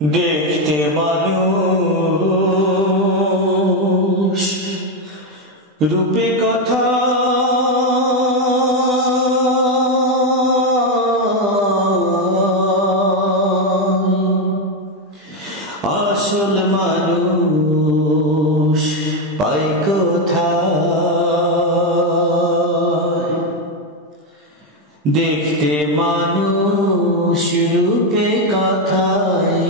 দেখতে মানুষ রূপে কথা আসল মানুষ পাই কোথায়। দেখতে মানুষ রূপে কথায়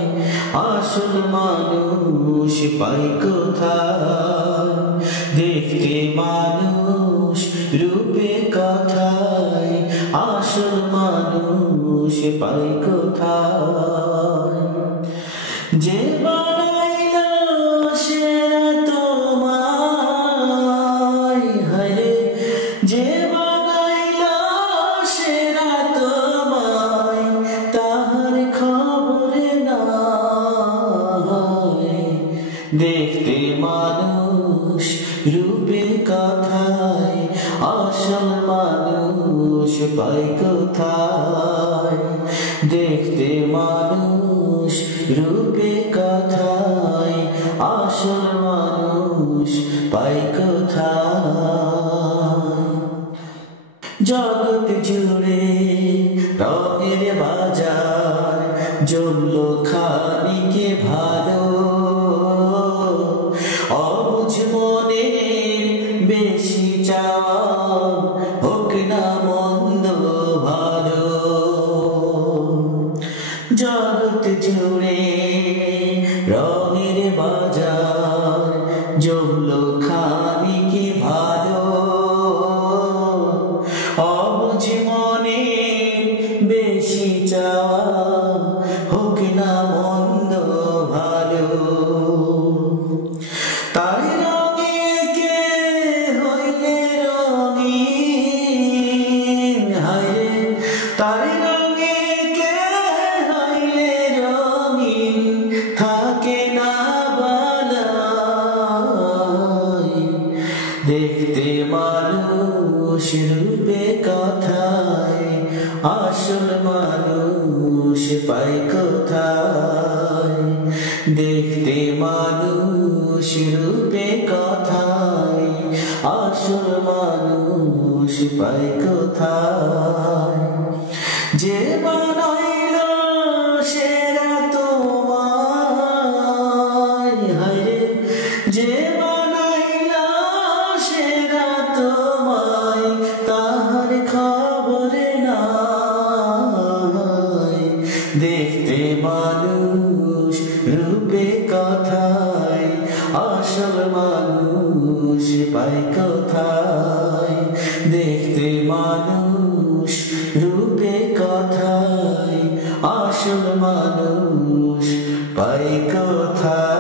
আসল মানুষ পাই কোথায়। দেখতে মানুষ রূপে কথায় আসল মানুষ পাই কোথায়। যে বানাইলো সেরা তোমায় হায়, যে বানাইলো সেরা তোমায় তাহার খবরে নাই। দেখতে মানুষ রূপে কথায় আসল মানুষ পাই কোথায়। দেখতে মানুষ রূপে কথায় আসল মানুষ পাই কোথায়। জগৎ জুড়ে রঙের বাজার জমলো খানিকে ভালো, অবুঝ মনের বেশি চাওয়া হোক না মন্দ ভালো। জগৎ জুড়ে রঙের বাজার জমলো খানিকে ভালো, অবুঝ মনের বেশি চাওয়া হোক না মন্দ ভালো। তার রঙে কে হইলে রঙিন হায়, তার রঙে কে হইলে রঙিন থাকে না বালাই। দেখতে মানুষ রূপে কথায় আসল মানুষ পাই কোথায়। দেখতে মানুষ রূপে কথায় আসল মানুষ পাই কোথায়। যে বানাইলো সেরা তোমায় হায়, যে বানাইলো সেরা তোমায় তাহার খবরে নাই। দেখতে মানুষ রূপে কথায় আসল মানুষ পাই কোথায়। দেখতে মানুষ রূপে কথায় আসল মানুষ পাই কোথায়।